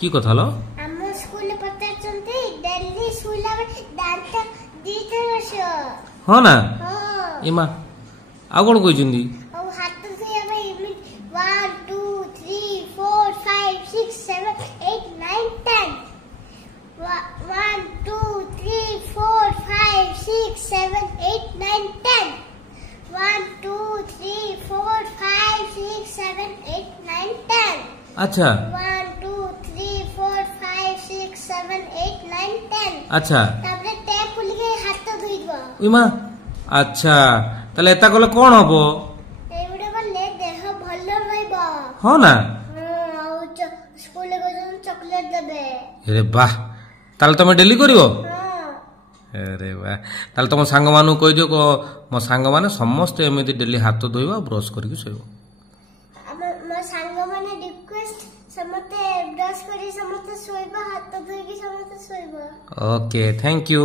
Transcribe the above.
की कथा लो हम स्कूल पचारचंती दिल्ली सुला दांत दीथरस हो ना हां एमा आ कोन कहिसंदी और हाथ से अब 1 2 3 4 5 6 7 8 9 10 1 2 3 4 5 6 7 8 9 10 1 2 3 4 5 6 7 8 9 10 अच्छा 1 2 3 4 5 6 7 8 9 10 अच्छा तापरे टैप खुली के हाथ धोइबो इमा अच्छा तले एता कोले कोन हबो एबडे बले देह भलो रहइबो हो ना हां स्कूल को चॉकलेट देबे अरे वाह ताल तमे डेली करिवो हां अरे वाह ताल तम सांग मानु कहि दियो को मो सांग माने समस्त एमिति डेली हाथ धोइबो ब्रश करके सोइबो मो सांग माने रिक्वेस्ट समते ब्रश करी समते सोइबो हाथ धोई के समते सोइबो ओके थैंक यू